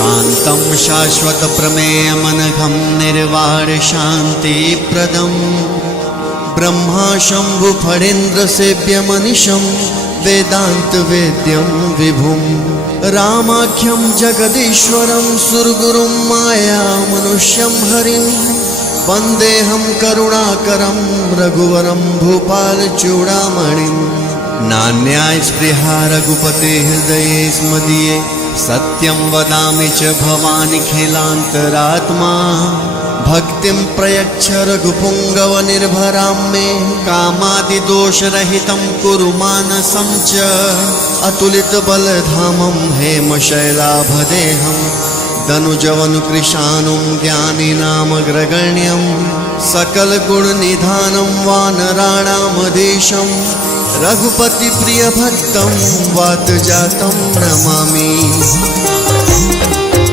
शान्तं शाश्वतप्रमेयमनघं निर्वाणशान्तिप्रदं ब्रह्मा शम्भुफणीन्द्रसेव्यमनिशं वेदान्तवेद्यं विभुं रामाख्यं जगदीश्वरं सुरगुरुं मायामनुष्यं हरिं वन्देऽहं करुणाकरं रघुवरं भूपालचूडामणिं नान्यायस्पृहा रघुपते हृदये स्मदीये सत्यं वदामि च भवानिखिलान्तरात्मा भक्तिं प्रयच्छ रघुपुङ्गवनिर्भरां मे कामादिदोषरहितं कुरु मानसं च अतुलितबलधामं हेमशैलाभदेहं दनुजवनुकृशानुं ज्ञानिनामग्रगण्यं सकलगुणनिधानं वानराणामधीशं रघुपतिप्रियभक्तं वातजातं नमामि।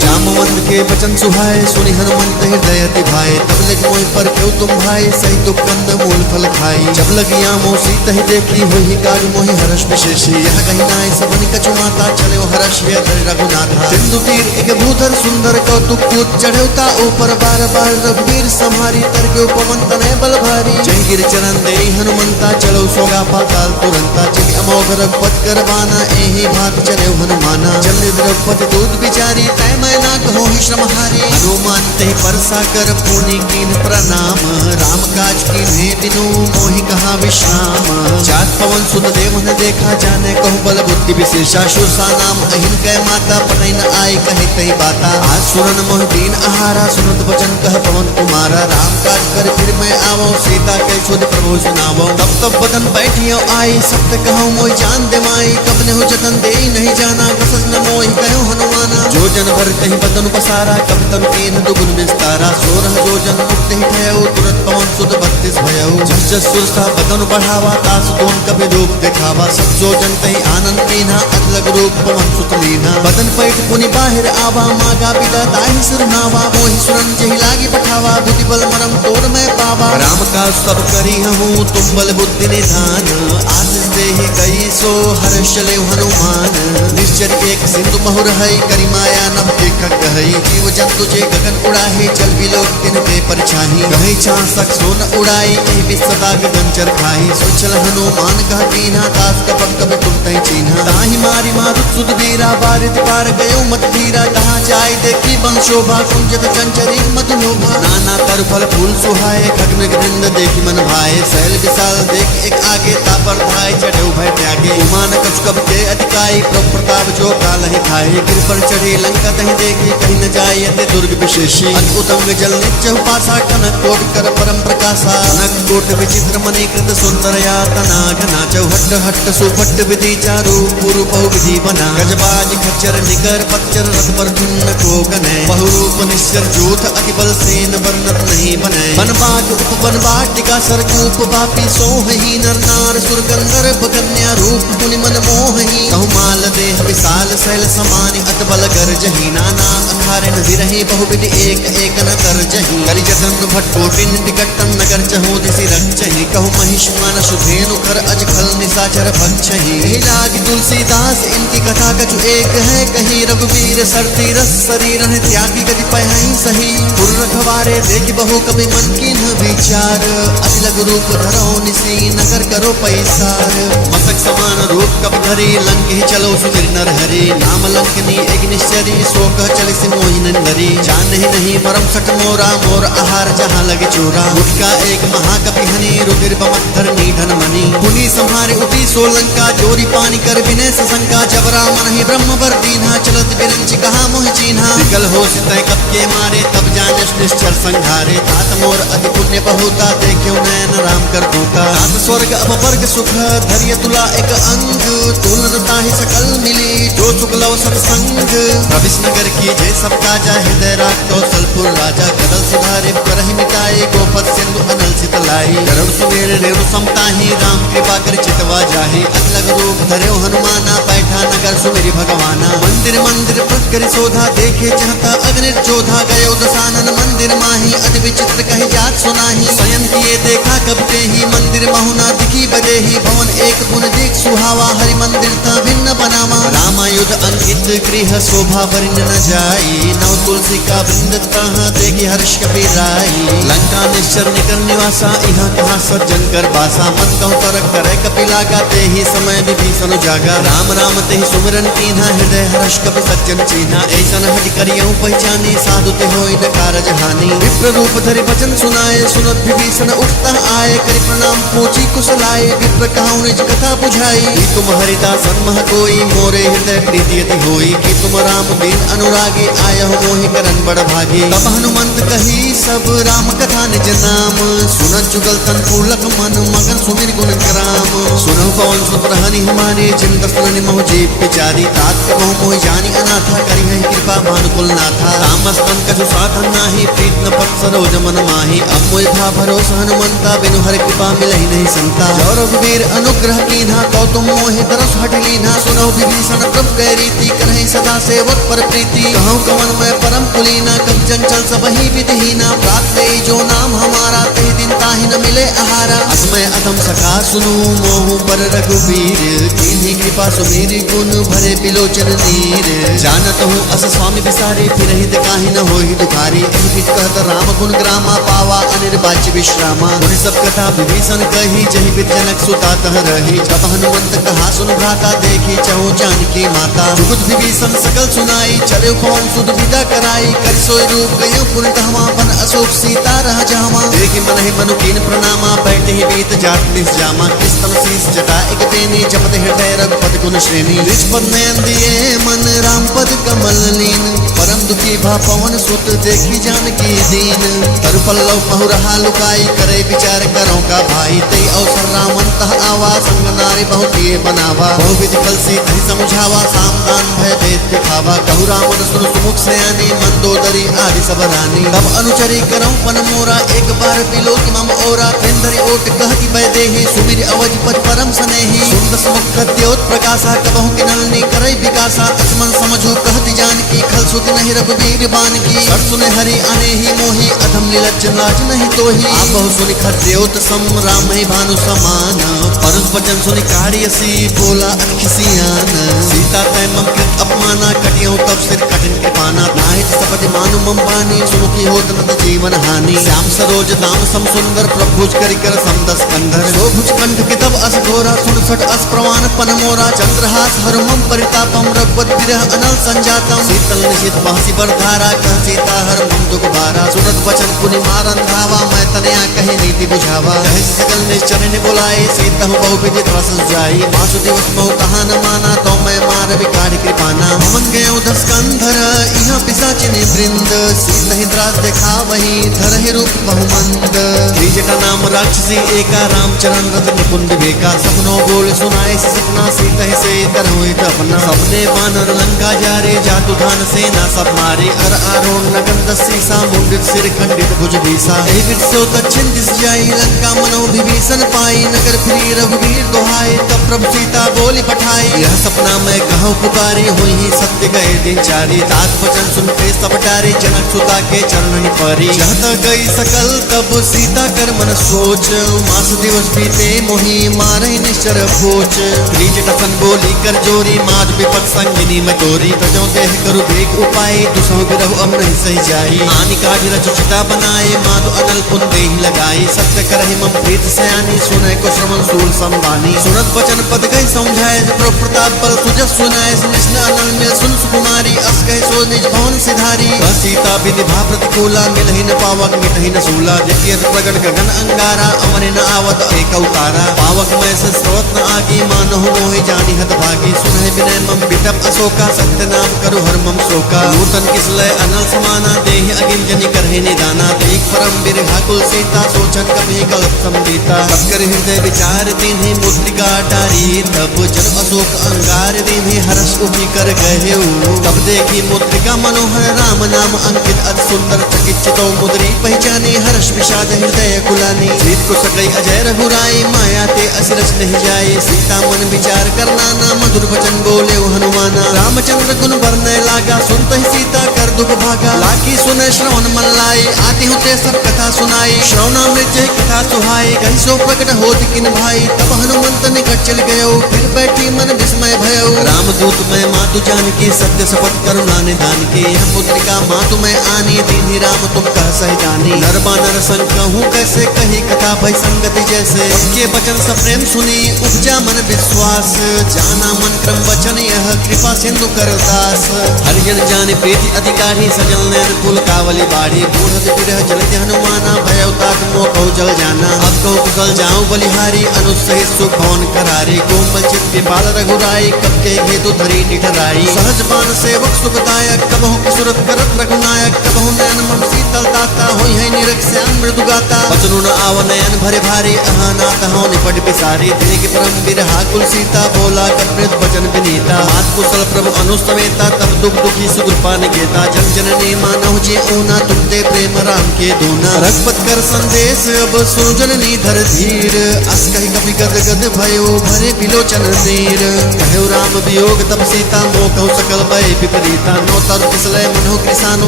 जामवंत के वचन सुहाए सुनि हनुमंत हृदय अति भाए तब लग मोहि पर क्यों तुम भाए सही तो कंद मूल फल खाई जब लगी आमो सीत ही देखी होहि काज मोहि हर्ष विशेषी यह कही नाय सबनि कछु माता चले हर्ष ये रघुनाथा सिंधु तीर एक भूधर सुंदर कौतुक कूद चढ़ौता ऊपर बार बार रघुवीर संहारी तर के उपमन तनय बल भारी जय गिर चरण दे हनुमंता चलो सोगा पाताल तुरंता चली अमोघ रघुपत करवाना एहि भात चले हनुमाना चल रघुपति दूत बिचारी तय मैना कहोहि श्रमहारी हनुमान ते परसा कर पुनि कीन प्रणाम राम काज कीन्हे बिनु मोहि कहा विश्राम जात पवन सुत देव न देखा जाने कहु बल बुद्धि विशेषा सुरसा नाम अहिन कै माता पटै न आए कहे तही बाता आज सुरन मोह दीन आहारा सुनत वचन कह पवन कुमारा राम काज कर फिर मैं आवो सीता कै सुध प्रभु सुनावो तब तब बदन बैठियो आई सत्य कहूँ मोहि जान दे माई कब ने हो जतन दे नहीं जाना कसस न मोहि कहो हनुमाना जो जन भर कहीं बदन पसारा कब तन कीन दुगुन विस्तारा सोरह जो जन मुक्त ही ठहयो तुरंत पवन सुत 32 भयउ जस जस सुरसा बदन बढ़ावा तास दोन कभी रूप दिखावा सब जो जन तही आनंद कीन्हा अतलग रूप पवन सुत लीन्हा बदन पैठ पुनि बाहिर आवा मागा बिदा ताहि सुरनावा मोहि सुरन जहि लागी पठावा बुद्धि बल मरम तोर मैं पावा राम का सब करी हूँ तुम बल बुद्धि निधान आशीष देहि गई सो हर्ष ले हनुमान निश्चर एक सिंधु महुर है करी माया नभ देखा कहई जीव जंतु जे गगन उड़ाहे जल बिलोक दिन पे परछाही कहे चासक सोन उड़ाई ए विसदा गगन चर खाई सोचल हनुमान कह दीना दास कपट कब तुम तई चीन्हा ताहि मारी मारुत सुध बीरा बारित पार गयो मत धीरा जहाँ जाय देखी बन शोभा कुंजत चंचरी मधुलोभा नाना तर फल फूल सुहाए खगन गृंद देखी मन भाए सैल विशाल देख एक आगे तापर धाय चढ़े भय त्यागे उमान कछ कब के अधिकाई प्रताप जो काल ही खाए गिर पर चढ़े लंका तही देखी कहीं न जाए यते दुर्ग विशेषी अद्भुतंग जल नित्य पासा कनक कोट कर परम प्रकाशा कनक कोट विचित्र मणि कृत सुंदरया तना घना चौहट्ट हट्ट सुभट्ट विधि चारु पुरु बहु विधि बना गजबाज खच्चर निकर पच्चर रथ पर धुन्न को गने बहुरूप निश्चर जोथ अति बल सेन वर्णत नहीं बने बनबाग उपवन वाटिका सरकूप बापी सोहि नर नार सुर गंधर्व कन्या रूप मुनि मन मोहि कहु माल देह विशाल शैल समानि अत बल गर्जहि नाना अखारे न विरहि बहुविधि एक एक न कर जहि करि जतन भट्टो बिन टिकटन नगर चहु दिसि रक्षहि कहु महिष मानस धेनु कर अज खल निशाचर भक्षहि एहि लागी तुलसीदास इनकी कथा कछु एक है कहीं रघुवीर सरती रस शरीर त्यागी गति पहहि सही पुर रखवारे देखि बहु कवि मन कीन विचार अति लघु रूप धरो निसी नगर करो पैसार मस्तक समान रूप कब धरी लंक ही चलो सुमिर नर हरि नाम लंकनी एक निश्चरी शोक चल से मोहि नंदरी जान ही नहीं मरम सट मोरा मोर आहार जहाँ लगे चोरा उठका एक महाकपि हनि रुधिर बमत्तर निधन मणि पुनि संहारे उठी सोलंका जोरी पानी कर विनय सशंका जब रामन ही ब्रह्म वर दीन्हा चलत बिरंच कहा मोह चीन्हा विकल हो सितय कब के मारे तब जानिस निश्चर संघारे तात मोर अति पुण्य बहुता देखो नयन राम कर दूता तात स्वर्ग अब वर्ग सुख धरिय तुला एक अंग तुलन ताहि सकल मिली जो सुख लव सत्संग प्रविश नगर की जय सब काजा हृदय राख कौशलपुर राजा कदल सुधारे करहि मिटाए गोपद सिंधु अनल सितलाई गरुड़ सुमेर रेणु समताहि राम कृपा कर चितवा जाहि अलग रूप धर्यो हनुमाना बैठा नगर सुमेरि भगवाना मंदिर मंदिर पथ करि शोधा देखे चाहता अग्नि जोधा गयो दसानन मंदिर माही अति विचित्र कहि जात सुनाही स्वयं किए देखा कब ते ही मंदिर महुना दिखी बदे ही भवन एक पुन देख सुहावा हरि मंदिर था भिन्न बनावा रामायुध अंकित गृह शोभा वर्ण न जाई, नव तुलसी का वृंद तहाँ देखी हर्ष कपिराई। लंका निश्चर निकर निवासा, यहाँ कहाँ सज्जन कर बासा, मन कहूँ तरक करे कपिला का, ते ही समय विभीषण जागा। राम राम ते ही सुमिरन कीन्हा, हृदय हर्ष कपि सज्जन चीन्हा। ऐसन हट करियहु पहचानी, साधु ते होई न कारज हानि। विप्र रूप धरि वचन सुनाए, सुनत विभीषण उठता आए। करि प्रणाम पूछी कुशलाए, विप्र कहूँ निज कथा बुझाई। कि तुम हरिदासन मह कोई, मोरे हृदय प्रीति अति होई। कि तुम राम बिन अनुरागी, आयहु मोहि करन बड़ भागी। तब हनुमंत कही सब राम कथा निज नाम, सुनत जुगल तन पुलक मन, मगन सुमिर गुण ग्राम। सुनहु पवन सुत रहनि हमारे, जिन दसन निमहु जीव बिचारी। तात कबहु मोहि जानी अनाथा, करिहहि कृपा भानुकुल नाथा। तामस तन कछु साधन नाही, प्रीत न पत सरोज मन माही। अब मोहि भा भरोसा हनुमंता, बिनु हरि कृपा मिलहि नहीं संता। जो रघुवीर अनुग्रह कीन्हा, कौतुम मोहि तरस हट लीन्हा। सुनहु विभीषण प्रभु कै रीति, करहि सदा सेवक पर प्रीति। कहूँ कवन मैं परम कुलीना, कब चंचल सबहि विधिहीना। प्रात ले जो नाम हमारा, ते दिन ताहि न मिले आहारा। असमय अधम सखा सुनु, मोहु पर रघुवीर। कीन्ही कृपा सुमेर, गुण भरे बिलोचन नीर। जानत हूँ अस स्वामी बिसारे, फिर हित काहि न होहि दुखारी। एहि विधि कहत राम गुण ग्रामा, पावा अनिर्वाच्य विश्रामा। मुनि सब कथा विभीषण कही, जहि विधि जनक सुता तह रही। तब हनुमंत कहा सुन भ्राता, देखी चहु जानकी माता। जुगुत विभीषण सकल सुनाई, चले पवन सुत विदा कराई। करि सोई रूप गयो पुर धामा, बन अशोक सीता रह जामा। देखि मनहि मनु कीन प्रणामा, बैठे ही बीत जात निजामा। किस्तम शीस जटा एक बेनी, जपत हृदय रघुपति गुण श्रेणी। निज पद नयन दिए मन, राम पद कमल लीन। परम दुखी भा पवन सुत, देखी जानकी दीन। तरु पल्लव महु रहा लुकाई, करे विचार करो का भाई। ते अवसर रामन तह आवा, संग नारी बहु किए बनावा। बहु विधि कल से तहि समझावा, सामदान भय भेद दिखावा। कहु रामन सुन सुमुख सयानी, मंदोदरी आदि सब रानी। तब अनुचरी करऊं पन मोरा, एक बार बिलोक मम ओरा। त्रिंधरि ओट कहती वैदेही, सुमिर अवधिपति परम स्नेही। सुंदस मुख द्योत प्रकाशा, कबहु किनलनी करई विकासा। असमन समझो कहती जानकी, खल सुत नहीं रघुवीर बान की। सर सुने हरि अने ही मोही, अधम नीलज लाज नहीं तोही। आप बहु सुनि खद्योत सम, राम ही भानु समान। परुष वचन सुनि काढ़ियसी, बोला अखिसियान। सीता तय मम कृत अपमाना, कटियौ तब सिर कठिन कृपाना। नाहित सपति मानु मम बानी, सुमुखी होत न जीवन हानि। श्याम सरोज दाम सम सुंदर, प्रभुज करि कर समदस कंधर। सो भुज कंठ के तब अस घोरा, सुनसठ अस प्रमाण पन मोरा। चंद्रहास हरुमम परितापम, रघुपत विरह अनल संजातम। शीतल निशित बहसी बरधारा, कह सीता हर मम दुख भारा। सुनत वचन पुनि मारन धावा, मैं तनया कहे नीति बुझावा। कहे सकल निश्चर ने बुलाए, सीता बहु विधि रस जाई। मासु दिवस महु कहा न माना, तो मैं मार विकाढ़ कृपाना। हमन गयो दस कंधर, यहाँ पिशाचिनी वृंद। सीता ही त्रास देखा वही, धरहि रूप बहुमंद। त्रिजटा नाम राक्षसी एका, रामचरण रत निपुण विवेका। सपनो बोल सुनाए सपना, सीता ही से तरहुई तपना। सबने वानर लंका जारे, जातु धान सेना सब मारे। अर आरोण नगन दस सीसा, मुंडित सिर खंडित भुज भीसा। एहि विधि सो दक्षिण दिस जाई, लंका मनो विभीषण पाई। नगर फिरी रघुवीर दोहाए, तब प्रभु सीता बोली पठाई। यह सपना मैं कहूँ पुकारी, हुई ही सत्य गए दिन चारी। तात वचन सुन के सब डारे, जनक सुता के चरण परी। चाहत गई सकल तब सीता कर मन सोच, मास दिवस बीते मोहि मारहि निश्चर भोज। त्रिजटा बोली कर जोरी, माद विपत संगिनी में तोरी। तजो देह करु बेग उपाय, दुसहु बिरहु अब नहीं सही जाई। आनि काज रचु चिता बनाए, माधु अनल पुन देहि लगाई। सत्य करहि मम प्रीत सयानी, सुनय को श्रवण सूल संबानी। सुनत वचन पद गई समझाए, प्रभु प्रताप बल तुझ सुनाए। निष्ण अनल मिल सुन सुकुमारी, अस कहि सो निज भवन सिधारी। सीता विधि भा प्रतिकूला, मिलहि न पावक मिटहि न सूला। जितिय प्रगट गगन अंगारा, अमर न आवत एक अवतारा। पावक मैं से स्रोत न आगी, मानहु मोहि जानी हत भागी। सुनहि विनय मम बिटप अशोका, सत्य नाम करु हर मम शोका। नूतन किसलय अनल समाना, देहि अगिन जनि करहि निदाना। देख परम बिरहा कुल सीता, सोचन कपि कल्प संगीता। तब कर हृदय विचार दीन्हि, मुद्रिका डारी। तब जन अशोक अंगार दीन्हि, हर्ष उठि कर गहेउ। तब देखी मुद्रिका मनोहर, राम नाम अंकित अति सुंदर। चकित चितौ मुद्री पहचानी, हर्ष विषाद हृदय कुलानी। जीत को सकई अजय रघुराई, माया ते असिरच नहीं जाए। सीता मन विचार करना ना, मधुर वचन बोले हनुमाना। रामचंद्र गुण वर्णय लागा, सुनत ही सीता कर दुख भागा। लागी सुने श्रवण मन लाई, आती होते सब कथा सुनाई। श्रवणामृत कथा सुहाई, कहि सो प्रकट होत किन भाई। तब हनुमंत निकट चल गयो, फिर बैठी मन विस्मय भयो। रामदूत मैं मातु तु जानकी सत्य शपथ करुणा निधान की। यह पुत्रिका माँ तुम्हें आनी दीनी राम तुम कह सह जानी। नर बानर संग कहूँ कैसे कही कथा भई संगति जैसे। के वचन सब प्रेम सुनी उपजा मन विश्वास। जाना मन क्रम वचन यह कृपा सिंधु कर दास। हरिजन जाने प्रीति अधिकारी सजल नैन कुल कावली बाड़ी। बूढ़ विरह जलति हनुमाना भय तात मोह कहु जल जाना। अब कहूँ कुशल जाऊँ बलिहारी अनुसहित सुख भवन करारी। कोमल चित कृपाल रघुराई कब के हेतु धरी निठराई। सहज पान सेवक सुखदायक कबहु किशोरत करत रघुनायक। कबहु नैन मम शीतल दाता होई है निरख श्याम मृदु गाता। वचनु न आव नयन भरे भारी अहानात हूँ निपट बिसारी। देख परम बिरहा कुल सीता बोला कपृत वचन विनीता। मात कुशल प्रभु अनुसमेता तब दुख दुखी सुकृपा निकेता। जन जननी मानहु जे ऊना तुम ते प्रेम राम के दूना। रघुपत कर संदेश अब सुजननी धर धीर। अस कहि कपि गद गद भयो भरे बिलोचन नीर। कहु राम वियोग तब सीता मोह कहु सकल भय विपरीता। नौ तरु फिसलय मनहु कृसानु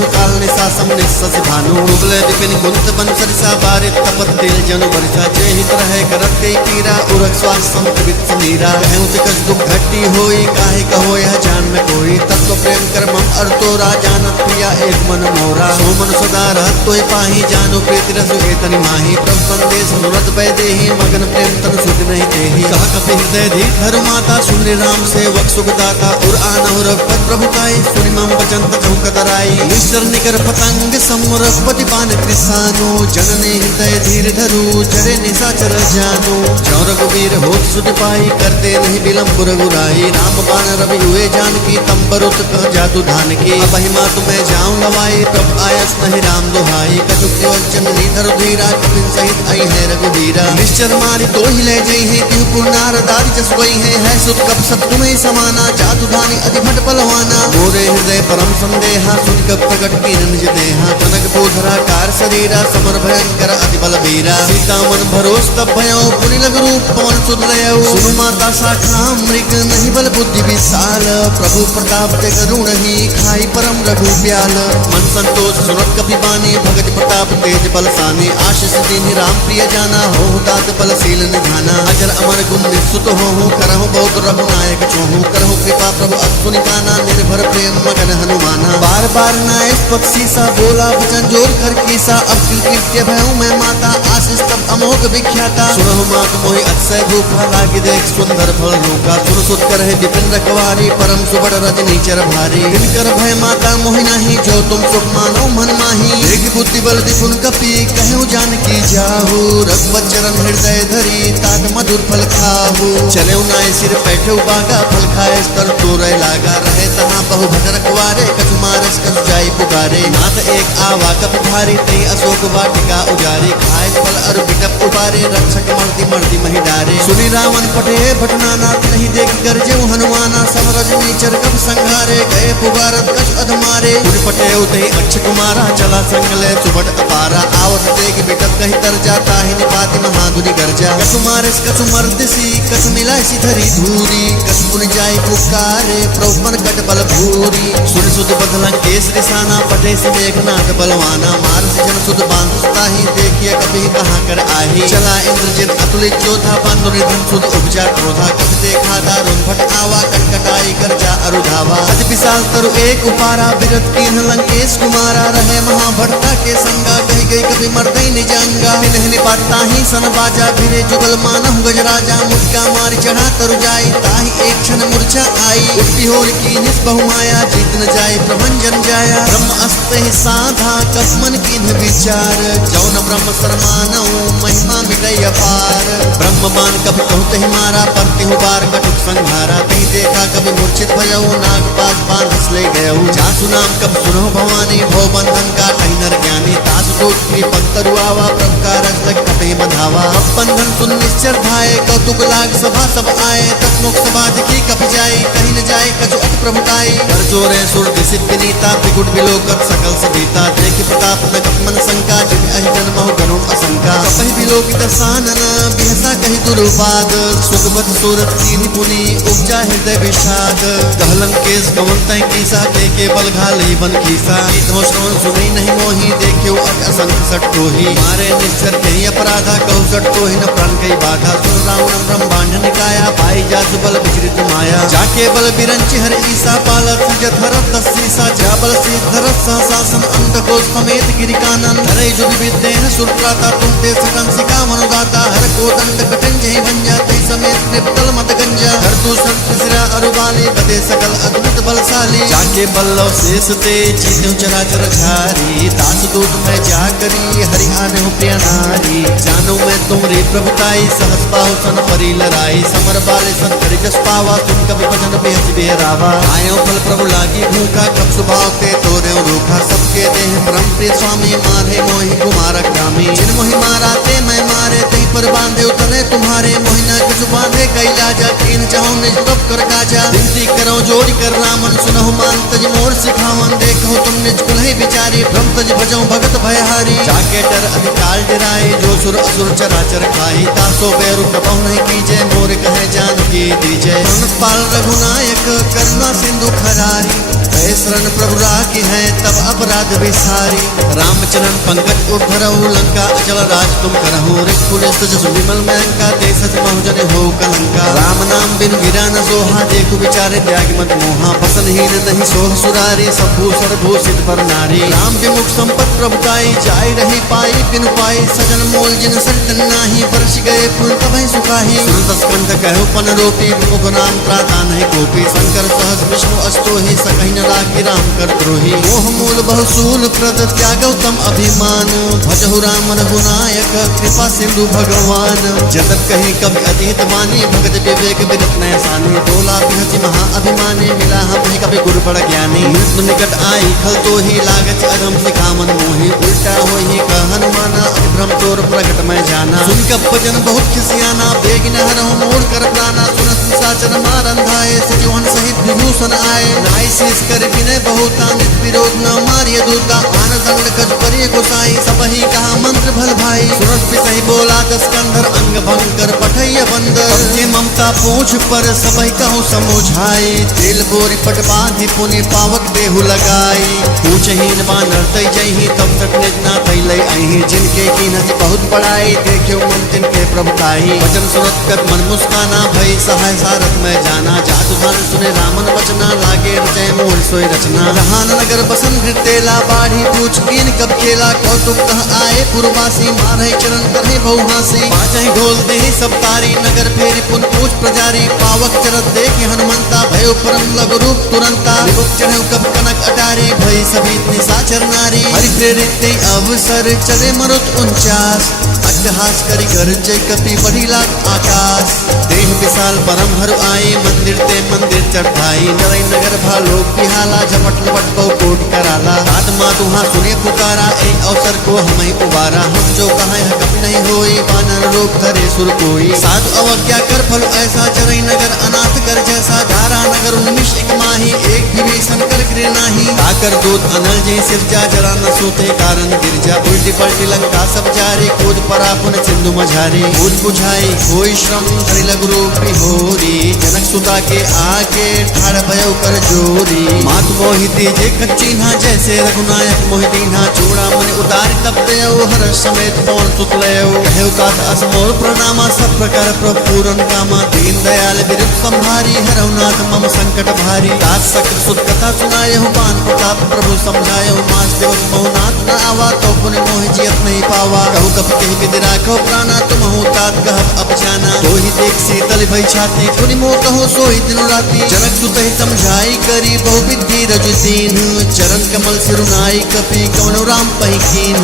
काल निशा समनिस शशि भानु। डूबलय विपिन कुंत बन सरिसा बारित तपत तेल जनु बरिसा। जय हित रहे करत कई पीरा उरग श्वास संतवित समीरा। कहु कछ दुख घटी होई काहे कहो यह जान न कोई। तत्व प्रेम कर मम अरतोरा जानत प्रिया एक मन मोरा। सो मन सदा रहत तोहि पाही जानु प्रीति रस एतनि माही। प्रभु संदेश अनुरत भय देहि मगन प्रेम तन सुध नहीं देहि। कहा कपि हृदय धीर धरु माता सुनि राम सेवक सुखदाता। उर आनहु रघुपत प्रभु काई सुनि मम वचन तकहु कतराई। निश्चर निकर पतंग सम रघुपति बान कृसानु। जननी हृदय धीर धरु चरे निशाचर जानु। जौ रघुवीर होत सुध पाई करते नहीं विलंब रघुराई। राम बाण रवि हुए जानकी तम बरुत कह जादू धान की। अब हिमा तुम्हें जाऊं लवाई प्रभु आयस नहीं राम दुहाई। कछु जननी धरु धीरा कपिन सहित आई है रघुवीरा। निश्चर मारी तो ही ले जई है तिहु पुरनार दारी जस गई है सुत कप सत तुम्हें समाना। जादू धानी अधिभट बलवाना। मोरे हृदय परम संदेहा सुन कप प्रकट की निज देहा। कनक बोधरा कार शरीरा समर भयंकर अति बल वीरा। सीता मन भरोस तब भयो पुनि लग रूप पवन सुत लयऊ। सुनु माता शाखा मृग नहीं बल बुद्धि विशाल। प्रभु प्रताप ते करुण ही खाई परम रघु ब्याल। मन संतोष सुनत कपि बानी भगत प्रताप तेज बलसानी। आशीष दीनि राम प्रिय जाना हो तात बलशील निधाना। अजर अमर गुण निःसुत होहु करहु बहुत रघुनायक छोहु। करहु कृपा प्रभु अतुनि काना निर्भर प्रेम मगन हनुमाना। बार बार नायक पक्षी सा बोला वचन जोर कर कीसा। अब कृत्य भयउ मैं माता आशीष तब अमोघ विख्याता। सुनहु मात मोहि अतिशय भूखा लागी देख सुंदर फल रूखा। सुन सुत करहि विपिन रखवारी परम सुबड़ रजनी चर भारी। दिनकर भय माता मोहि नाही जो तुम सुख मानो मन माही। देख बुद्धि बल दिपुन कपि कहु जानकी जाहु। रघुपत चरण हृदय धरी तात मधुर फल खाहु। चले नाय सिर बैठे बागा फल खाए स्तर तोरे लागा। रहे तहाँ बहु भट रखवारे कछु मारस कछु जाई पुकारे। नाथ एक आवा कपि भारी तई अशोक वाटिका उजारे। खाए फल अरु बिटप उबारे रक्षक मर्दी मर्दी मही डारे। सुनि रावण पटे भटनानाथ नहीं देख गरजेउ हनुमाना। सब रजनी चर कब संघारे गए पुकारत कछु अधमारे। पुनि पटे उते अक्ष कुमारा चला संगले सुबट अपारा। आवत देख बिटप कही तर जाता ही निपाति महाधुनि गर्जा। कछु मारस कछु मर्दिसी कछु मिलाय धरी धूरी। कछु पुनि जाय पुकारे प्रभु कट बल भूरी। सुन सुध बदलं केस रिसाना पटे से मेघनाथ बलवाना। मारस जन सुध बांध ताही देखिए कभी कहाँ कर आही। चला इंद्रजित अतुलित योधा बंधु निधन सुध उपजा क्रोधा। कभी देखा दारुण भट आवा कटकटाई कर जा अरुधावा। अति विशाल तरु एक उपारा बिरत कीन्ह लंकेश कुमारा। रहे महाभरता के संगा कही गई कभी मर्दई निजांगा। निहनि पाता ही सन बाजा भिरे जुगल मानहु गजराजा। मुझका मारी चढ़ा तरु जाई ताही एक क्षण मूर्छा आई। उठती होर की निस बहुमाया जीत न जाए प्रभंजन जाया। ब्रह्म अस्त्र ही साधा कसमन किन्ह विचार। जौन ब्रह्म सरमानौ महिमा मिटई अपार। ब्रह्म बाण कभी कहु तहि मारा परति बार कटुक संहारा। तही देखा कभी मूर्छित भयउ नागपाश बाण हंसले गयउ। जासु नाम कब सुनो भवानी भव बंधन का कही नर ज्ञानी। तासु टोटनी पंतरु आवा प्रभु का रस लग कटे बंधावा। अब बंधन सुन निश्चर धाये कौतुक लाग सभा सब आए। तत्मुख सभा दिखी कपि जाई कहीं न जाए कछु अति प्रभुताई। कर जोरे सुर दिसित विनीता त्रिकुट विलोकत सकल सभीता। देख प्रताप न कप मन शंका जिन अहि जन्महु गरुण असंका। कपहि विलोकित सानन बिहसा कहि दुर्वाद। सुगबत सूरत कीन्हि पुनि उपजा हृदय विषाद। कहलन केस गवन तय कीसा के बल घाले बन खीसा तो श्रवण सुनी नहीं मोही देख्यो असंख्य सटको ही मारे निश्चर के अपराधा कहु सटको ही न प्राण कई बाधा सुन रावण ब्रह्मांड निकाया पाई जासु बल विचरित माया जाके बल बिरंचि हर ईसा पालत जत हरत तस्सीसा जा बल सिद्धरत सहसासन अंधको समेत गिरिकानन हरे जो विद्येन सुरप्राता तुम ते सकन सिका मनुदाता हर को दंड कठिन जय भंजा ते समेत त्रिपतल मत गंजा हर तू सिरा अरुबाली बदे सकल अद्भुत बलशाली जाके बल्लव शेष ते जीतु चराचर झारी दास दूत मैं जा करी हरि आने हो प्रिय नारी जानो मैं तुमरी प्रभुताई सहस पाहु सन परी लराई समर बाले सन करि जस पावा तुम कभी भजन बेहस बेहरावा आयो फल प्रभु लागी भूखा कब सुभाव ते तोरे रूखा सबके देह परम प्रिय स्वामी मारे मोहि कुमार ग्रामी जिन मोहि मारा ते मैं मारे ते पर बांधे उतरे तुम्हारे मोहिना कुछ बांधे कैला जा कीन चाहो निज तब कर गाजा विनती करो जोड़ कर रामन सुनहु मान तज मोर सिखावन देखो तुम निज कुलहि बिचारी ब्रह्म तज भजो भगत भयहारी जाके डर अधिकाल डराए जो सुर असुर चराचर खाई तासो बेरु कबहु नहीं कीजे मोर कहे जानकी दीजय पाल रघुनायक करुणा सिंधु खरारी भय शरण प्रभु राखी है तब अपराध विसारी रामचरण पंकज उद्धरहु लंका अचल राज तुम करहु रिपुलिस जस विमल महंका देश बहुजन हो कलंका राम नाम बिन गिरा न सोहा देखु विचारे त्याग मत मोहा बसनहीन नहीं सोह सुरारी सब भूषण भूषित पर नारी राम विमुख संपत प्रभुताई जाय रही पाई बिन पाई सजन मोल जिन संतन नाही वर्ष गए पुन तबहि सुखाही संत स्कंध कहु पन रोपी मुख नाम त्राता नहीं गोपी शंकर सहस विष्णु अष्टोहि सकहि न राखी राम कर द्रोही मोह मूल बहुसूल प्रद त्यागौ तम अभिमान भजहु राम रघुनायक कृपा सिंधु भगवान जगत कहीं कभी अतीत वानी भगत विवेक विरत नैसानी बोला बिहति महा अभिमानी मिला हम कभी गुरु बड़ ज्ञानी मृत्यु निकट आई खल तो ही लागत अगम सिखामन मोहि उल्टा होहि कह हनुमाना भ्रम तोर प्रगट मैं जाना सुन कब भजन बहुत खिसियाना बेग न हरहु मोर कर प्राणा सुनत साचन मारन धाये सजीवन सहित विभूषण आए नाई शीस कर विनय बहुता नित विरोध न मारिय दूता आन दंड कज परिय गोसाई सबहि कहा मंत्र भल भाई सुरत पितहि बोला दस कंधर अंग भंग कर पठैय बंदर जे ममता पूछ पर सबहि कहूँ समुझाई तेल बोरी पट बांधि पुनि पावक देहु लगाई पूछहीन बानर तै जही तब तक निजना तै लय अहि जिनके कीनत बहुत बड़ाई देखियो मन तिनके प्रभुताई वचन सुनत कर मन मुस्काना भई सहाय सारथ में जाना जादू धन सुने रामन वचना लागे रचय मूल सोई रचना रहान नगर बसन तेला बाढ़ी पूछ कीन कब खेला कौतुक कह आए पुरवासी मारहि चरण करहि बहुहासी पाचहि ढोल देहि सब तारी नगर फेरी पुन पूछ प्रजारी पावक चरत देखि हनुमंता भयो परम लघु रूप तुरंता विमुख चढ़े कब कनक अटारी भई सभी निशाचर नारी हरि प्रेरित अवसर चले मरुत 49 अट्टहास करि गर्जय कपि बढ़ी लाग आकाश देह विशाल परम हरु आई मंदिर ते मंदिर चढ़ाई नरई नगर भालो बिहाला झपट लपट बहु कोट कराला आत्मा तुहा सुने पुकारा ए अवसर को हमें उबारा हम जो कहे कभी नहीं होई वानर रूप धरे सुर कोई साधु अवज्ञा कर फल ऐसा चरई नगर अनाथ कर जैसा धारा नगर उन्मिष एक माही एक विभीषण कर गिरे नाही आकर दूत अनल जय सिरजा जरा न सोते कारण गिरजा उल्टी पलटी लंका सब जारी कूद परा पुन सिंधु मझारी कूद बुझाई कोई श्रम हरि लघु रूप होरी जनक सुता के आगे ठाड़ भयो कर जोरी मात मोहिती जे कच्चीन्हा जैसे रघुनायक मोहितीन्हा चूड़ा मुनि उतारी तब देव हर समेत पौन सुत लयो कहु कात असमोर प्रणामा सब प्रकार प्रभु पूरन कामा दीन दयाल विरुद्ध संभारी हरहुनाथ मम संकट भारी दास सकृत सुत कथा सुनायहु पान प्रताप प्रभु समझायहु मास दिवस बहुनाथ न आवा तो पुनि मोहि जियत नहीं पावा कहु कब कहि विधि राखो प्राणा तुम हो तात कहब अब जाना तो ही देख शीतल भई छाती पुनि मोह कहो सोई दिन राती जनक सुत ही समझाई करी बहु विधि रजु दीन चरण कमल सिरुनाई कपि कवनो राम पहि कीन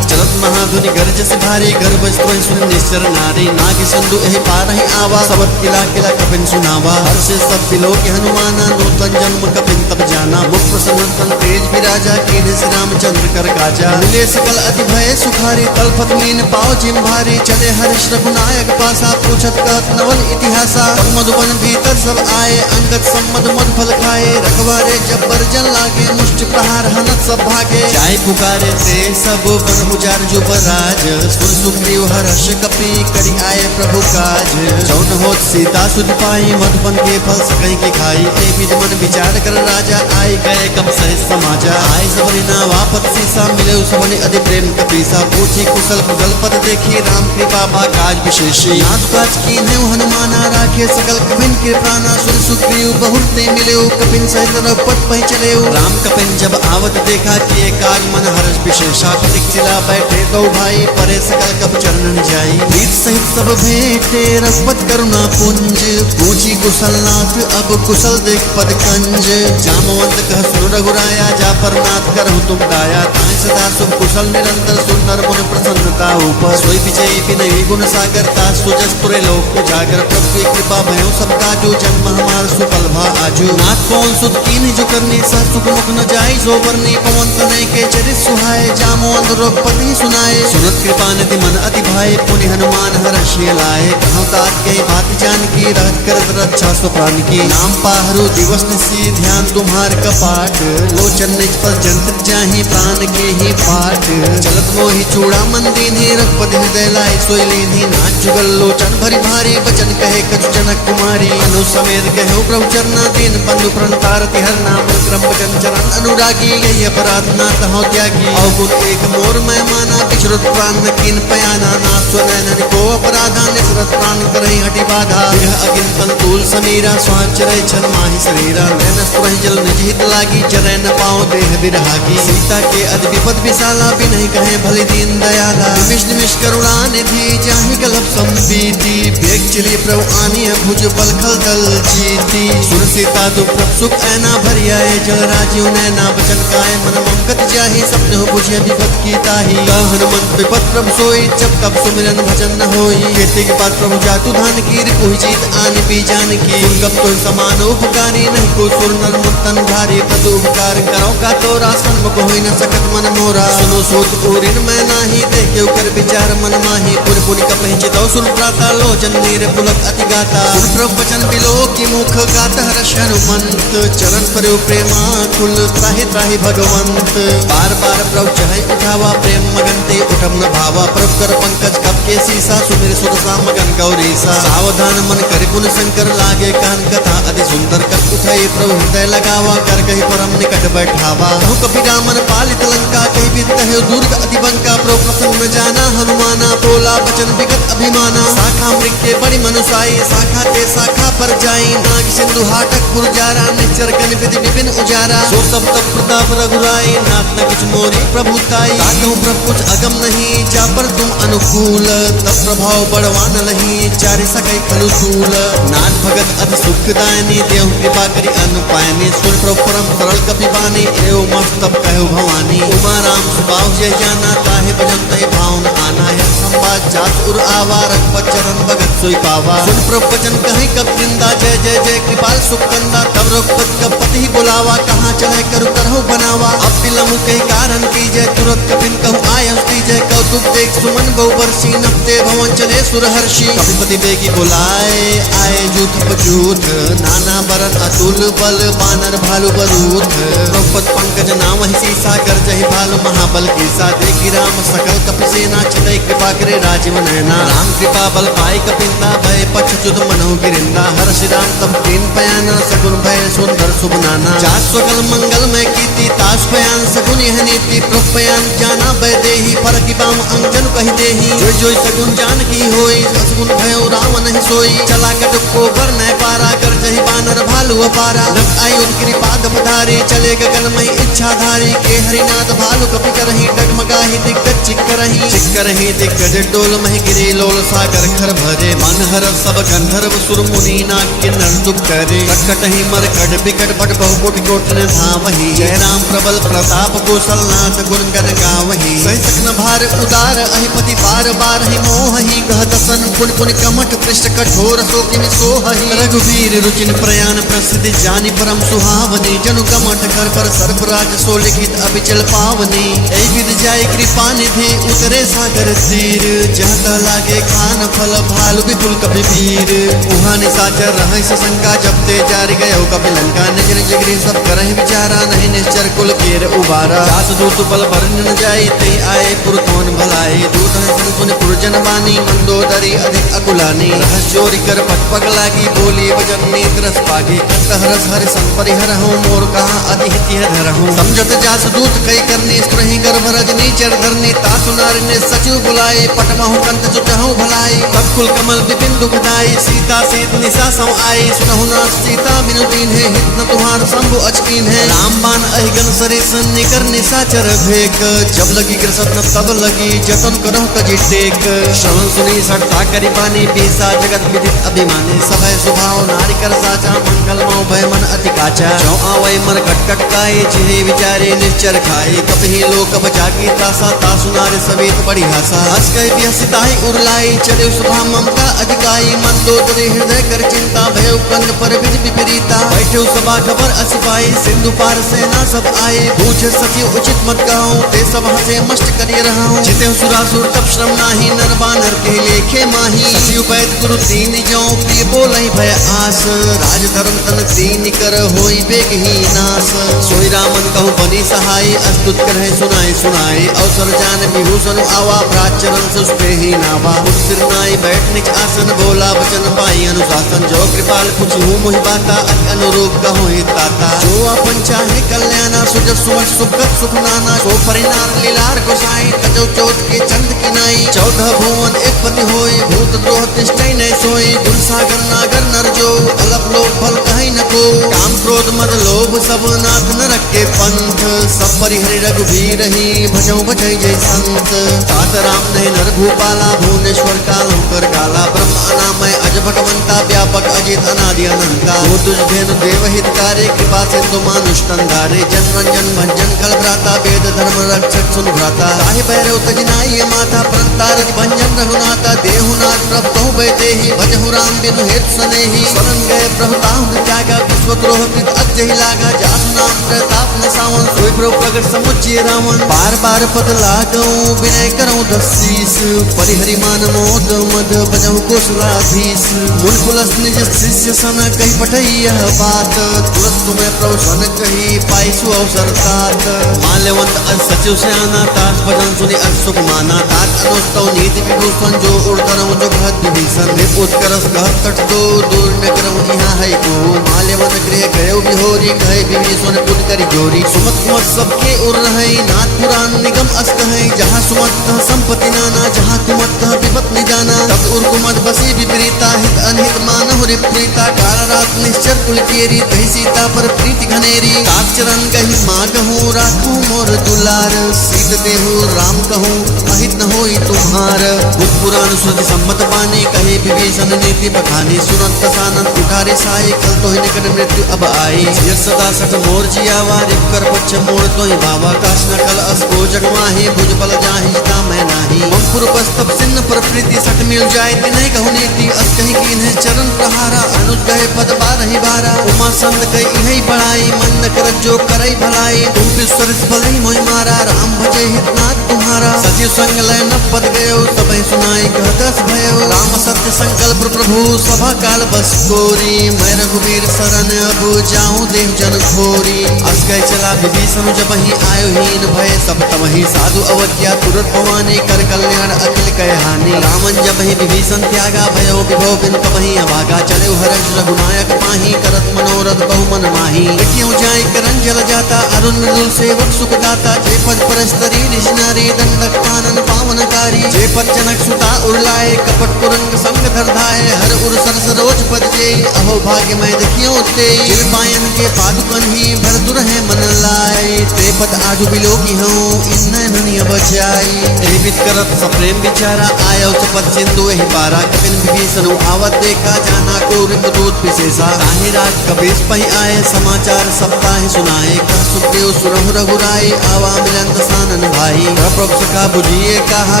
चलत महाधुनि गर्ज से भारी गर्भ स्त्रोहि सुन निश्चर नारी नाग सिंधु एहि पार ही आवा सबत किला किला कपिन सुनावा हर्ष सब बिलो के हनुमाना नूतन जन्म कपिन तब जाना मुख प्रसन्न तेज विराजा कीन्ह श्री रामचंद्र कर काजा। मिले सकल अति भय सुखारी तलपत मीन पाओ जिम भारी। चले हर्ष रघुनायक पासा पूछत कहत नवल इतिहासा। मधुबन भीतर सब आए अंगद सम्मद मध फल खाए। रखवारे जब्बर जन लागे मुष्टि प्रहार हनत सब भागे। जाय पुकारे ते सब बन उजार जुबराज। सुन सुग्रीव हर्ष कपि करि आए प्रभु काज। जौन होत सीता सुध पाई मधुबन के फल सकई की खाई। ए विध मन विचार कर राजा आए गए कब सह समाजा। आए सबरी ना वापत सीसा मिले सबने अधि प्रेम कपीसा। पूछी कुशल कुशल पद देखी राम कृपा बा काज विशेषी। नाथ काज कीन्हे हनुमाना राखे सकल कपिन के प्राणा। सुन सुग्रीव बहुते मिले कपिन सहित रघुपत पहि चले। राम कपिन जब आवत देखा किए काज मन हर्ष विशेषा। पथिकशिला बैठे दो भाई परे सकल कप चरणन जाई। प्रीत सहित सब भेंटे रघुपत करुणा पुंज। पूछी कुशल नाथ अब कुशल देख पद कंज। जामवंत कह सुन रघुराया जा पर नाथ करहु तुम दाया। ताहि सदा सुख कुशल निरंतर सुंदर मुन प्रसन्नता ऊपर। सोई विजयी विनयी गुण सागर ता सुजस पुरे लोक उजागर। प्रभु की कृपा भयो सब काजू जन्म हमार सुफल भा आजू। नाथ कौन सुत कीन्ह जो करनी सह सुख मुख न जाई सो बरनी। पवन तनय के चरित सुहाए जामवंत रघुपति सुनाए। सुनत कृपा निधि मन अति भाई पुनि हनुमान हर्षि लाए। कहूँ तात के बात जान की रहत करत रक्षा सो प्राण की। नाम पाहरु दिवस निसी ध्यान तुम्हार कपाट। लोचन निज पर जंत जाहि प्राण के ही पाठ। चलत मोहि चूड़ा मन दीन्हि रघुपति हृदय लाए सोई लीन्हि। नाथ जुगल लोचन भरी भारी बचन कहे कछु जनक कुमारी। अनु समेत कहो प्रभु चरना दीन बंधु प्रणतारति हर नाम क्रम बचन चरण अनुरागी। यही अपराध ना तहो त्यागी अवगुण एक मोर मैं माना। बिछरत प्राण न कीन पयाना नाथ स्वनयन को अपराधा। निसरत प्राण करहि हटि बाधा। विरह अगिन तंतूल समीरा स्वाद चरय छन माहि शरीरा। नैन स्पुरहि जल निज हित लागी चरय न पाओ देह बिरहागी। सीता के अति विपद विशाला बिनहि कहे भली दीन दयाला। निमिष निमिष करुणा निधि जाहि कलप संपीति। भेग चली प्रभु आनी भुज बल खल दल जीती। सुर सीता दुख सुख ऐना भरि आए जल राजीव नैना। बचन काय मन ममकत जाहि सपने हो बुझे विपद की ताही। कह हनुमंत विपद प्रभु सोई जब तब सुमिरन भजन न होई। खेती के बाद प्रभु जातु धान की रिपुहि जीत आन पी जान की। गप तो समान उपकारी नहीं को सुर नर मुक्तन भारी। पद उपकार करो का तोरा सन्मुख होई न सकत मन मोरा। सुनो सोत ओरिन मैं नाही देखे कर विचार मन माही। पुन पुन कपहि चितौ सुर प्राता लोचन नीर पुलक अति गाता। सुन प्रभु वचन बिलो की मुख गात हर्ष हनुमंत। चरण पर्यो प्रेमा कुल त्राहि त्राहि भगवंत। बार बार प्रभु चहै उठावा प्रेम मगन ते उठम न भावा। प्रभु कर पंकज कप के सीसा सुमिर सुर सा मगन गौरीसा। सावधान मन कर गुण शंकर लागे कान कथा अति सुंदर। कर उठई प्रभु हृदय लगावा कर कहि परम निकट बैठावा। कहु कपि रामन पालित लंका कहि बिद कहे दुर्ग अति बंका। प्रभु प्रसन्न जाना हनुमाना बोला बचन विगत अभिमाना। शाखा मृग के बड़ी मनुसाई शाखा ते शाखा पर जाई। नाग सिंधु हाटक पुरजारा निश्चर गण विधि विपिन उजारा। सो सब तब प्रताप रघुराई नाथ न किछ मोरी प्रभुताई। ताकहु प्रभु कुछ अगम नहीं जा पर तुम अनुकूल। तब प्रभाव बड़वान लही चारि सकै खलु सूल। नाथ भगत अति सुखदायनी देहु कृपा करि अनुपायनी। सुन प्रभु परम सरल कपि बानी एवं मस्तब कहु भवानी। उमा राम सुबाहु जय जाना ताहे भजन तहि भावन आना। है संवाद जात उर आवा रघुपत चरण भगत सोई पावा। सुन प्रभु वचन कहि कब वृंदा जय जय जय कृपाल सुकंदा। तब रघुपत कब पति बुलावा कहाँ चले करु करहु बनावा। अब बिलमु कहि कारण की जय तुरत कपिन कहु आय जय। कौतुक देख सुमन बहुबरसी नपते भवन चले सुरहर्षि। कपिपति बेगी बुलाए आए जूथ पजूथ। नाना बरन अतुल बल बानर भालु बरूथ। द्रौपद पंकज नाम ही सीसा कर जहि भालु महाबल कीसा। देखी राम सकल कपि सेना चितई कृपा करे राजीव नैना। राम कृपा बल पाई कपिंदा भय पछुत मनहु गिरिंदा। हर्षि राम तब तीन पयाना सगुन भय सुंदर शुभ नाना। जात सकल मंगल में कीर्ति ताश पयान सगुन यह नीति। प्रभु पयान जाना भय देही फरकि बाम अंजन कहि देही। जोई जोई सगुन जान की होई सगुन भयो राम नहीं सोई। चला कट को बर न पारा कर जहि बानर भालु अपारा। नक आई उनकी पाद पधारी चले गगन में इच्छा धारी। के हरिनाथ भालु कपि करहि डगमगाहि दिग्गज चिक्करहि दिग्गज डोल महि गिरे लोल सागर खर भरे। मन हर सब गंधर्व सुर मुनि नाग किन्नर दुख करे। कटकटहि मरकट बिकट बट बहु कोटि कोट ने धावहि। जय राम प्रबल प्रताप कौशल नाथ गुण गण गावहि। सहि सकन भार उदार अहिपति बार बार ही मोहि। कह दसन पुन पुन कमठ पृष्ठ कठोर सो किमि सोहहि। रघुवीर रुचिन प्रयाण प्रसिद्धि जानि परम सुहावनी। जनु कमठ कर पर सर्पराज सो लिखित अबिचल पावनी। ऐ विद जाय कृपा निधि उतरे सागर तीर। जहता लागे खान फल भालु विपुल कपि वीर। उहाँ निशाचर रहै सशंका जब ते जारि गयो कपि लंका। निज निज गृह सब करहि विचारा नहीं निश्चर कुल केर उबारा। दास दूत बल भरन न जाय ते आए पुरतौन भलाए। दूत हसन सुनि पुरजन बानी मंदोदरी अधिक अकुलानी। रहस चोरी कर पट पग लागी बोली वचन नेत्र रस पागी। कंठ हरस हरि संपरिहर हूँ मोर कहा अति हिति धरहूँ। समझत जास दूत कई करनी स्त्रहि गर्भ रजनी चर धरनी। तासु नारी ने सचिव बुलाए पटमहु कंठ जुटहु भलाई। तब कुल कमल विपिन दुखदाई सीता सीत निशा सम आई। सुनहु ना सीता बिनु दीन है हित न तुम्हार शंभु अचकीन है। रामबाण अहिगन सरिस निकर निशाचर भेक। जब लगी कृषत तब लगी जतन करहु कजी टेक। श्रवण सुनी सटता करि पानी पीसा जगत विदित अभिमानी। सभय स्वभाव नारी कर साचा मंगल मौ भय मन अति काचा। जो आवै मर कटकट काये जिहे विचारे निश्चर खाए। कपहि लोक बचाकी तासा तासु नारी सवेत बड़ी हासा। हस कहि बिहसिताहि उरलाई चले स्वभाव ममता अधिकाई। मंदोदरी हृदय कर चिंता भय कंद पर विधि विपरीता। बैठे सभा खबर असिपाई सिंधु पार सेना सब आए। पूछे सचिव उचित मत गाऊं ते सब हंसे मस्त करिए रहाऊं। जिते सुरासुर तब श्रम नाही नर बानर के लेखे माही। सचिव वैद गुरु दीन जो प्रिय बोलहि भय आस। राज धर्म तन दीन कर होई बेग ही नास। सोई रामन कहु बनी सहाय अस्तुत करहि सुनाई सुनाई। अवसर जान विभूषण आवा प्राचरण से उसपे ही नावा। सिर नाई बैठ निज आसन बोला वचन पाई अनुशासन। जो कृपाल कुछ हूँ मोहि बाता अति अनुरूप कहो ताता। जो अपन चाहे कल्याणा सुजस सुमन सुखत सुख नाना। सो परिणाम लीलार गोसाई तजो चौथ के चंद की नाई। 14 भुवन एक पति होई भूत द्रोह तिष्ठै नहीं सोई। गुण सागर नागर नर जो अलप लोक फल कहीं न को। काम क्रोध मद लोभ सब नाथ न रखे पंथ। सब परिहरि रघुवीर ही भजौ बचै जय संत। तात राम नहीं नर भूपाला भुवनेश्वर काल होकर काला। ब्रह्म अनामय अज भगवंता व्यापक अजित अनादि अनंता। वो तुझ धेनु देव हितकारी कृपा सिंधु मानुष तंदारे। जन रंजन भंजन कल भ्राता वेद धर्म रक्षक सुन भ्राता। ताहि भैरव तजनाई माता प्रंतारज भंजन रघुनाथा। देहुनाथ प्रभ कहु बैदेहि भजहु राम बिनु हेतु सनेहि। शरण गए प्रभु ताहु त्यागा विश्वद्रोह कृत अजहि लागा। जासु नाम प्रताप न सावन सोई प्रभु प्रगट समुच्चय रावण। बार बार पद लागऊं विनय करऊं दसीस। परिहरि मान मोद मद बजहु कौशलाधीश। मुन कुलस निज शिष्य सन कही पठई यह बात। तुरंत तुम्हें प्रभु सन कही पाइसु अवसर तात। माल्यवंत अज सचिव से आना तास भजन सुनि अज सुख माना। तात अनुस्तव नीति विभूषण जो उड़तरऊ जो कहत विभीषण। निपुत करस कहत कट दो दूर न करऊ यहाँ है को। माल्यवंत गृह गयो बिहोरी कहे विभीषण पुन करी जोरी। सुमत कुमत सबके उर रहे नाथ पुराण निगम अस कहे। जहाँ सुमत तह संपत्ति नाना जहाँ कुमत तह विपत निजाना। तब उर कुमत बसी विपरीता हित अनहित मानहु रे प्रीता। काल रात निश्चर कुल केरी कही सीता पर प्रीति घनेरी। तात चरण कही मागहूँ राखूं मोर दुलार। सीत देहु राम कहूँ अहित न होई तुम्हार। बुध पुराण श्रुति सम्मत बानी कहे विभीषण नीति बखानी। सुनत दसानंद उठारे साई कल तो निकट मृत्यु अब आई। यह सदा सठ मोर जियावा रिप कर पच्छ मोर तो ही भावा। काश न कल अस को जगमाही भुज बल जाहि जिता मैं नाही। मम पुरपस्तप सिन्न पर प्रीति सठ मिल जाए नहीं कहु नीति। अस कहीं कीन्हे चरण प्रहारा अनुज गए पद बारहि बारा। उमा संत कई इहै बड़ाई मन न करत जो करई भलाई। तुम विश्वर भलई मोहि मारा राम भजे हितनाथ तुम्हारा। सचिव संग लय न पद गयो सबहि सुनाई कहतस भयो। राम सत्य संकल्प प्रभु सभा काल बस कोरी। मैं रघुवीर शरण अब जाऊं देव जन घोरी। अस कह चला विभीषण जब ही आयो हीन भय सब तमहि। साधु अवज्ञा तुरंत भवानी कर कल्याण अखिल कह हानि। रामन जब ही विभीषण त्यागा भयो विभो बिन कबहि अभागा। चले हर्ष रघुनायक पाही करत मनोरथ बहु मन माही। क्यों जाय करन जल जाता अरुण मृदुल सेवक सुख दाता। जे पद परस्तरी निज नारी दंडक कानन पावनकारी। जे पद जनक सुता उर्लाए कपट कुरंग संग धरधाए। हर उर सर सरोज पद जे अहो भाग्य मैं देखियो ते। जिन पायन के पादुकन ही भर दुरहे मन लाए। ते पद आजू बिलोकी हूँ इन ननिया बचाई एबित करत सप्रेम बिचारा आयो पद सिंधु ही पारा कपिन विभीषण आवत देखा जाना को दूत विशेषा काहे राज कबीस पही आए समाचार सप्ताह सुनाए कह सुखदेव सुरहु रघुराई आवा मिलन दसानन भाई प्रभु सखा बुझिए कहा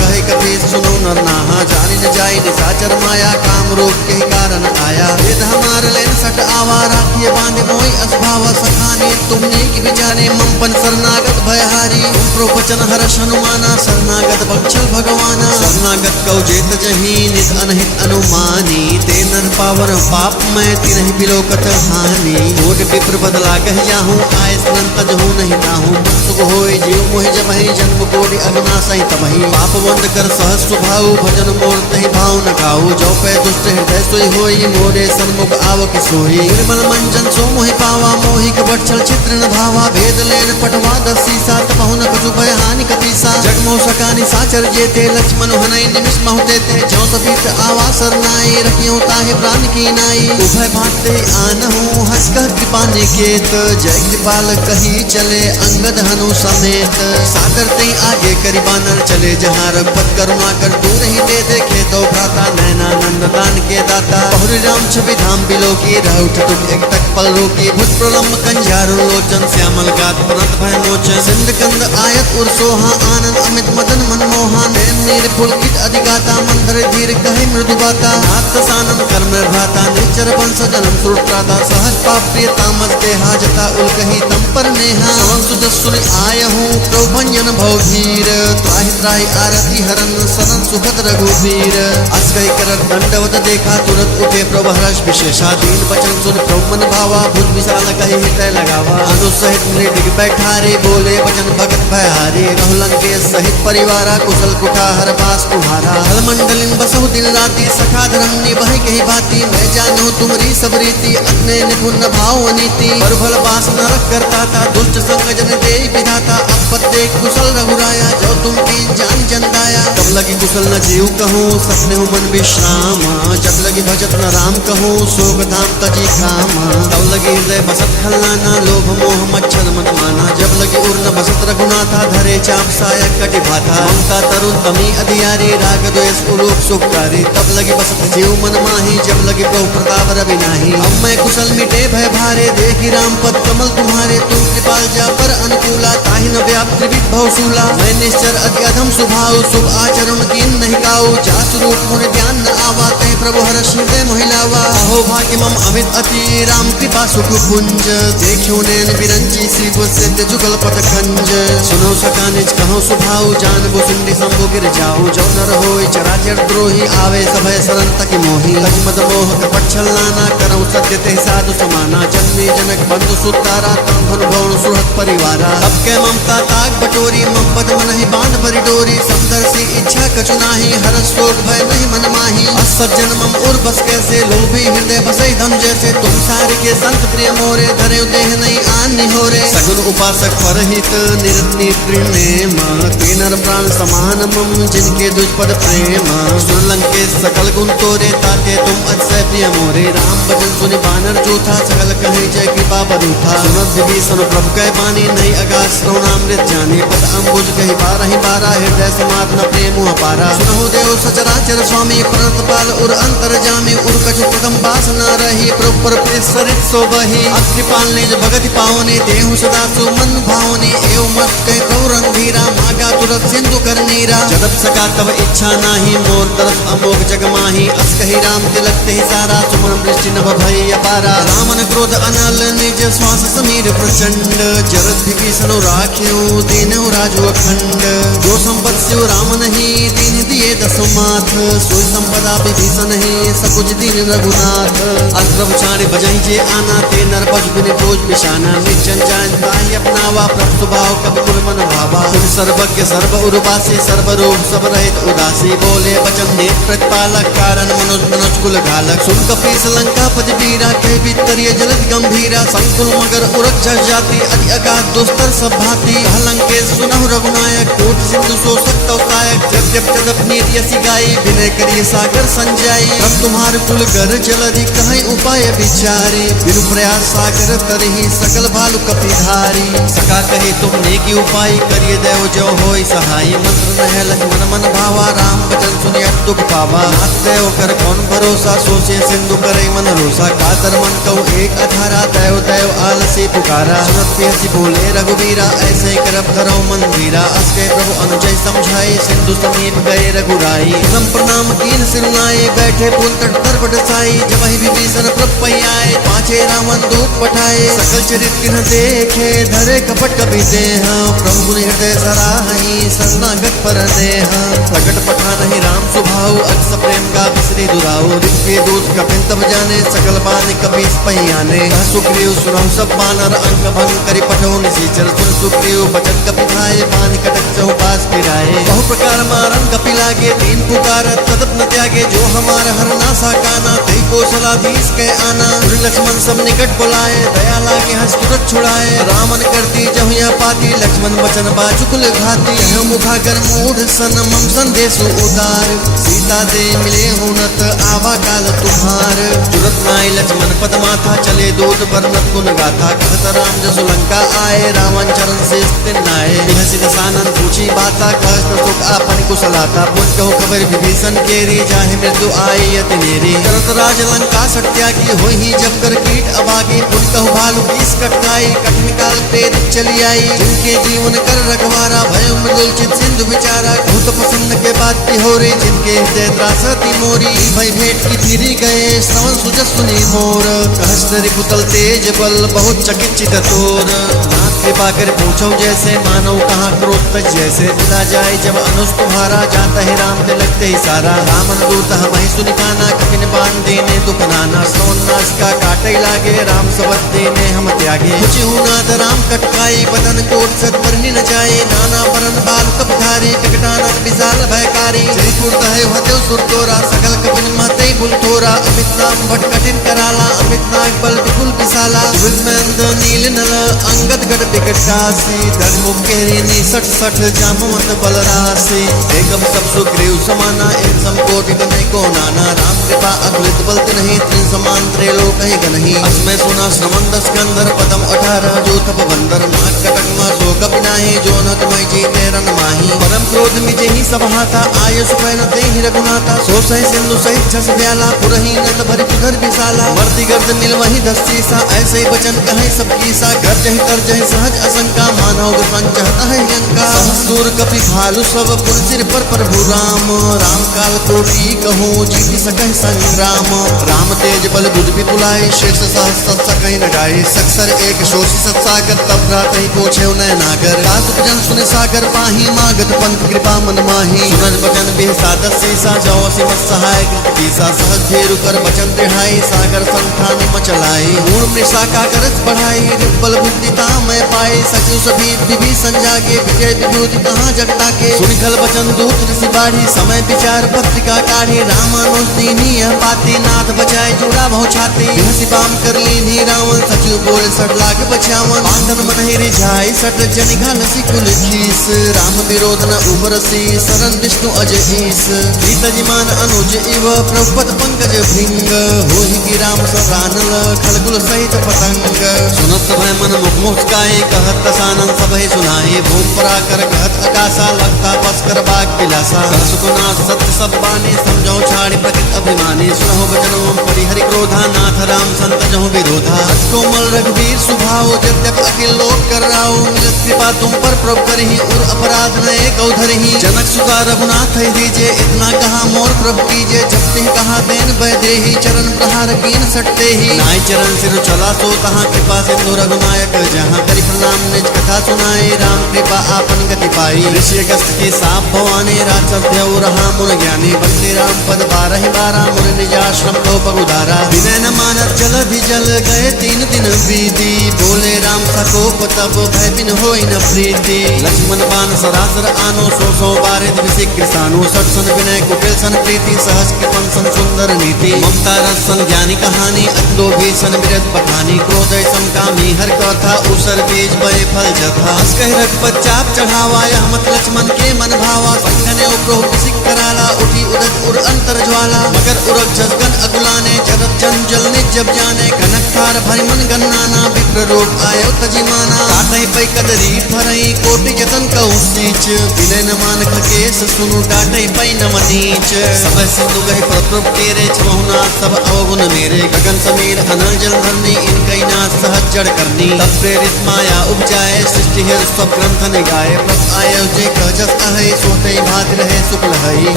कहे कपीस सुनो नर नाहा जानी न जाई निशाचर माया काम रोग के कारण आया वेद हमार लेन सट आवा राखिए बांधे मोई असभाव सखाने तुमने की विचारे मंपन शरणागत भयहारी तुम प्रवचन हर्ष हनुमाना शरणागत बक्षल भगवाना शरणागत कौ जेत जही नित अनहित अनुमानी ते नर पावन पाप मैं तिनहि बिलोकत हानि कोट विप्र बदला कहिया हूँ आय संतज हूँ नहीं ताहूँ सुख होय जीव मोहि जमहि जन्म कोटि अविनाशहि तमहि पाप बंद कर सहज स्वभाव भजन मोर तहि भाव न खाऊ जो पै दुष्ट हृदय सोई होई मोरे सन्मुख आव कि सोई निर्मल मंजन सो मोहि पावा मोहि कपट छल चित्र न भावा भेद लेन पटवा दसी सात पहुन कछु भय हानि कपीसा जगमो सकानि साचर जेते लक्ष्मण हनई निमिष महु देते जो सपीत आवा सरनाई रखियो ताहि प्राण की नाई उभय भांते आनहु हंस कह कृपा निकेत जय कृपाल कही चले अंगद हनु समेत सागर ते आगे करी बानर चले जहाँ रघुपत करुणा कर दूर ही दे देखे तो भ्राता नैना नंद दान के दाता बहुरी राम छवि धाम बिलोकी रह उठ तुम एक तक पल रोकी भुज प्रलम्ब कंजारु लोचन श्यामल गात पुरंत भय नोचन सिंध कंद आयत उर्सोहा आनंद अमित मदन मनमोहा नैन नीर पुलकित अधिगाता मंदर धीर कहे मृदु बाता नाथ सानम कर्म भ्राता निचर वंश जन्म सुरत्राता सहज पाप प्रिय तामस देहा जता उलकही तम पर नेहा सुजसुर आय हूँ प्रभंजन भवधीर त्राहि त्राहि आरती हरन सनन सुखद रघुवीर अस कही कर दंडवत देखा तुरंत उठे प्रभु हर्ष विशेषा दीन बचन सुन प्रभु मन भावा भुज विशाल कही हृदय लगावा अनुसहित मृदिक बैठारे बोले वचन भगत भयहारे रहुलन के सहित परिवारा कुशल कुठार बास कुम्हारा हल मंडलिन बसहु दिन राति सखा धर्म निभह कही बाती मैं जानू तुम्हारी सब रीति अपने निपुण भाव अनीति पर फल बास नरक करता था दुष्ट संग जन दे विधाता अब देख कुशल रघुराया जो तुम की जान जंदाया तब लगी कुशल न जीव कहूँ सपने हो मन विश्राम जब लगी भजत न राम कहूँ शोक धाम तजी काम तब लगी हृदय बसत खलनाना लोभ मोह मच्छर मत माना जब लगी उर न बसत रघुनाथा धरे चाप सायक कटि भाथा ममता तरुण तमी अधियारी राग द्वेष उलोक सुखकारी तब लगी बसत जीव मन माही जब लगी प्रभु प्रताप रवि नाही अब मैं कुशल मिटे भय भारे देखी राम पद कमल तुम्हारे तुम कृपाल जा पर अनुकूला ताहि न व्याप त्रिविध भवशूला मैं निश्चर अति अधम स्वभाव शुभ आचरण कीन नहीं काऊ जास रूप मुन ध्यान न आवा ते प्रभु हर्ष हृदय मोहिलावा अहो भाग्य मम अमित अति राम कृपा सुख पुंज देखियो नैन विरंची शिव सिद्ध जुगल पट खंज सुनो सका निज कहो स्वभाव जान बुसुंडी शंभु गिर जाओ जो नर होय चराचर द्रोही आवे सभय शरण तक मोही लजमद मोह कपट छल नाना करौ सत्य ते साधु समाना जन्मे जनक बंधु सुतारा तम धन भवन सुहत परिवारा अब के ममता ताक बटोरी मम पद मन ही बांध भरी डोरी समदर्शी इच्छा कछु नाही हरस शोक भय नहीं मन माही असज्जन मम उर बस कैसे लोभी हृदय बसई धम जैसे तुम सारे के संत प्रिय मोरे धरे देह नहीं आन निहोरे सगुन उपासक परहित निरत नेम तीनर प्राण समान मम जिनके दुष्पद प्रेम सुन लंके सकल गुण तोरे ताते तुम अतिशय प्रिय मोरे राम भजन सुनि बानर जूथा सकल कहे जय कृपा बरूथा सुनत विभीषण प्रभु कह बानी नहीं आकाश श्रवणामृत जाने पद अम्बुज कही बारा हृदय समात्म प्रेम अपारा सुनहु देव सचराचर स्वामी प्रणत पाल उर अंतर जामी उर कछु प्रथम बास न रही प्रभु सरित सोबही कृपाल निज भगति पावनी देहु सदा सुमन भावनी एव मत कह प्रभु रणधीरा मागा तुरत सिंधु कर नीरा जदप सका तब इच्छा नाही मोर तरफ अमोघ जग माही अस कही राम तिलक ते सारा सुमन वृष्टि नभ भई अपारा रामन क्रोध अनल निज श्वास समीर प्रचंड जरत विभीषण राख्यो दीनहु राजु अखंड जो संपत शिव राम नहीं दीन दिए दसो माथ सोई संपदा विभीषण ही सकुच दीन रघुनाथ अग्रभ छाड़ बजही जे आना ते नर बज बिन बोझ बिशाना निजन जान ताहि अपनावा प्रभु स्वभाव कब कुल मन भावा तुम सर्वज्ञ सर्व उर्वासी सर्व रोग सब रहित उदासी बोले वचन नेत प्रतिपालक कारण मनुज मनुज कुल घालक सुन कपीस लंका पति वीरा कह भीतरिय जलद गंभीरा संकुल मगर उरक जस जाति अति अगाध दुस्तर सब भांति लंकेश सुनहु रघुनायक कोट सिंधु शोषक तवसायक जब जब जदप नीति यसी गाई विनय करिए सागर संजाई तब तुम्हार कुल गर जलधि कहीं उपाय विचारी बिनु प्रयास सागर तरही सकल भालु कपिधारी सका कहे तुमने की उपाय करिए देव जो होय सहाय मंत्र नह लक्ष्मण मन भावा राम बचन सुनिया दुख पावा नाथ देव कर कौन भरोसा सोचे सिंधु करे मन रोसा कातर मन कहो एक अधारा देव देव आलसी पुकारा सुनत प्रियसी बोले रघुवीरा ऐसे करब धरो मन धीरा अस के प्रभु अनुजय समझाए सिंधु समीप गए रघुराई प्रथम प्रणाम कीन सिरुनाए बैठे पुल तट तर बटसाई जब ही विभीषण प्रभ आए पांचे रावण दूत पठाए सकल चरित किन देखे धरे कपट कपि देह प्रभु ने हृदय सराहि शरणागत पर देह प्रकट पठान ही राम सुभाव अक्ष प्रेम का बिसरी दुराओ दिव्य दूत कपिन तब जाने सकल बान कपीस पहियाने सुग्रीव सुनहु सब बानर अंक भंग करि पठो निशीचर सुन सुग्रीव बचन कपि खाए बान कटक चौपास फिराए बहु प्रकार मारन कपि लागे तीन पुकार तदप न त्यागे जो हमार हर नासा काना तई कौशलाधीश के आना लक्ष्मण सब निकट बुलाए दया लागे हंस तुरंत छुड़ाए रामन करती जहु यह पाती लक्ष्मण वचन बाजुकुल घाती मुखागर मूढ़ सन मम संदेश उदार सीता दे मिले हुनत आवा काल तुम्हार तुरंत नाय लक्ष्मण पद माथा चले दूत बरनत गुण गाथा कहत राम जसु लंका आए रावण चरण से नाये बिहसी दसानन पूछी बाता कहत सुख आपन कुशलाता पुन कहो खबर विभीषण केरी जाहे मृत्यु आई यति नेरी करत राज लंका सत्यागी होई जब कर कीट अबागी पुन कहो भालू बीस कटकाई कठिन काल प्रेत चली आई जिनके जीवन कर रखवारा भय मृदुल चित सिंधु विचारा बहुत प्रसन्न के बाद तिहोरी जिनके हृदय त्रासती मोरी भय भेंट की फिरी गए श्रवण सुजस सुनी मोर कहस्त्री पुतल तेज बल बहुत चकित चित तोर नाथ कृपा कर पूछो जैसे मानो कहाँ क्रोध तज जैसे दिला जाए जब अनुज तुम्हारा जाता है राम ते लगते ही सारा रामन दूत हमें सुनिकाना कठिन बाण देने दुख नाना श्रवण नाश का काटे लागे राम सबद देने हम त्यागे कुछ नाथ राम कटकाई बदन कोट सत बरनी न जाए नाना बरन बाल कपधारी कटानक विशाल भयकारी जय कुर्त है हदेव सुर तोरा सकल कपिन महते बुल तोरा अमित नाम भट कठिन कराला अमित नाग बल विपुल विशाला विमंद नील नल अंगद गढ़ विकट कासी धर्म केरी नी सठ सठ जामवंत बल राशि एकम सब सुग्रीव समाना एक सम कोटि बने को नाना राम कृपा अगलित बलत नहीं त्रि समान त्रैलोक ही गनहि असमय सुना श्रवण दस कंदर पदम 18 जो तप बंदर नाग कटक मा सो कपि नाही जो नत मय जीते रन माही परम क्रोध मिजे ही सब हाथा आयुष पैन ते ही रघुनाथा सो सही सिंधु सहित छस ब्याला पुरहि नंद भरि पुधर विशाला मर्ति गर्द मिल वही दस्ती सा ऐसे ही वचन कहे सब कीसा घर जहि तर जहि सहज असंका मानव संचहत है लंका सूर कपि भालु सब पुर सिर पर प्रभु राम राम काल कोटि कहो जीति सकहि संग्राम राम तेज बल बुध विपुलाई शेष सहस सत सकहि न डाई सक्सर एक शोषि सत सागर तब रात ही पोछे उनय नागर कासुक जन सुन सागर पाही मागत पंथ कृपा मन माही सुनज बचन बिहसा दसीसा जाओ सिमत सहाय कृपा सहज भेरु कर बचन दृढ़ाई सागर संठान मचलाई मूल मृषा का करज बढ़ाई बल बुद्धिता मैं पाए सचिव सभी विभीषण जागे विजय विभूति कहाँ जगता के सुनिखल बचन दूत ऋषि बाढ़ी समय विचार पत्रिका काढ़ी रामानुज दीनी यह पाती नाथ बचाए जुड़ा बहु छाती हसी बाम कर ली रावण सचिव बोले 60 लाख बचावन बांधन मन ही रिझाई सट जनिघा नसी कुल खीस राम विरोध न उबरसी शरण विष्णु अज ईस गीतजिमान अनुज इव प्रभुपद पंकज भृंग होहि की राम सरानल खलकुल सहित पतंग सुनत भय मन मुख मुस्काए कहत दसानन सबहि सुनाए भूम पराकर कहत आकाशा लगता बस कर बाग पिलासा सुकुनाथ सत्य सब बानी समझो छाड़ी प्रकृत अभिमानी सुनो वचनो परिहरि क्रोधा नाथ राम संत जहु विरोधा कोमल रघुवीर सुभाव जद्यप अखिल लोक कर राव मिलत कृपा तुम पर प्रभु करहि उर अपराध न एक अवधरहि जनक सुता रघुनाथ ही दीजे इतना कहा मोर प्रभु कीजे जब तिह कहा देन बैदेहि चरण प्रहार कीन सटते ही नाय चरण सिर चला सो तहाँ कृपा सिंधु रघुनायक जहाँ करि प्रणाम निज कथा सुनाए राम कृपा आपन गति पाई ऋषि अगस्त की साप भवानी राक्षस देव रहा मुन ज्ञानी बंदे राम पद 12 मुन निजाश्रम को पगुधारा विनय न मानत जल भी जल गए 3 दिन बीती बोले राम राम सकोप तब भय बिन होई न प्रीति लक्ष्मण बाण सरासर आनो सो बारित विसिक सानु सठ सन विनय कुटिल सन प्रीति सहज कृपन सन सुंदर नीति ममता रस सन ज्ञानी कहानी अतलो भीषण विरत बखानी क्रोध समकामी हर कथा उसर बीज बय फल जथा हस कह रघुपत चाप चढ़ावा यह मत लक्ष्मण के मन भावा संगने उपरोह विसिक कराला उठी उदक उर अंतर ज्वाला मगर उरग जसगन अगुलाने जरत जन जलने जब जाने कनक थार भरि मन गन्नाना विप्र रूप आयो तजिमाना काटै पै कदरी फरई कोटि जतन कहु सीच विनय न मानक केस सुनु डाटै पै न मनीच सब सिंधु गहि प्रभु तेरे छहुना सब अवगुण मेरे गगन समीर अनल जल धरनी इनकई नाथ सहज जड़ करनी तब प्रेरित माया उपजाए सृष्टि हेर सब ग्रंथ निगाए प्रभ आयो जे कहजस अहै सोते भात रहे शुक्ल हई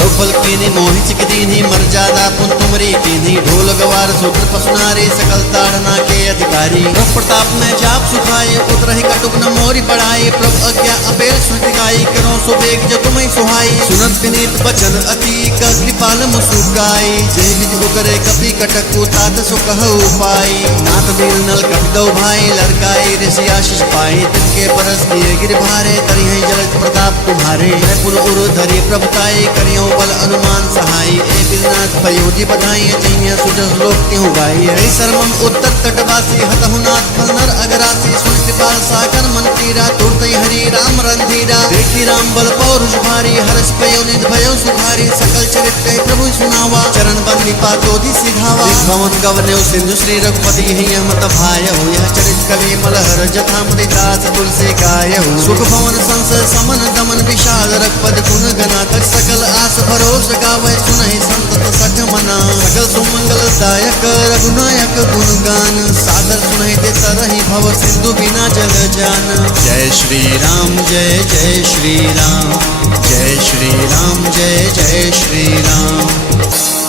फल कीनी मोहि चिक दीनी मर्यादा पुन तुमरी कीनी ढोल गवार सूत्र पसुनारी सकल ताड़ना के अधिकारी प्रभ प्रताप में जाप सुखाए उतरहि कटुक न मोरी बढ़ाई प्रभ अज्ञा अपेल श्रुति गाई करो सुबेग जो तुम्हें सुहाई सुनत विनीत बचन अति क कृपाल मुसुकाई जे विधि उकरे कपि कटकु तात सो कहु पाई नाथ नील नल कपिदौ भाई लड़काई ऋषि आशीष पाई तिनके परस किए गिर भारे तरि है जलद प्रताप तुम्हारे पुर उर धरि प्रभुताई करियो बल अनुमान सहाई ए बिरनाथ पयोधि बधाई जैन्य सुजस लोक त्यों गाई है सर्वम उत्तर तटवासी हतहु नाथ फल नर अगरासी सुन कृपाल सागर मन तीरा तुरतै हरि राम रंधीरा देखी राम बल पौरुष भारी हर्ष पयो निध भयो सुधारी सकल चरित्र प्रभु सुनावा चरण बंदी पातोधि सिधावा भवन गवने सिंधु श्री रघुपति ही मत भाय हो यह चरित कवि मलहर जथा मुनि दास तुलसी गाय हो सुख भवन संस समन दमन विशाल रघुपति गुण गना तक सकल आस भरोस गावे सुनहि संतत सठ मना सकल सुमंगल दायक रघुनायक गुण गान सादर सुनहि ते तरहि भव सिंधु बिना जल जान जय श्री राम जय श्री राम जय श्री राम जय श्री राम।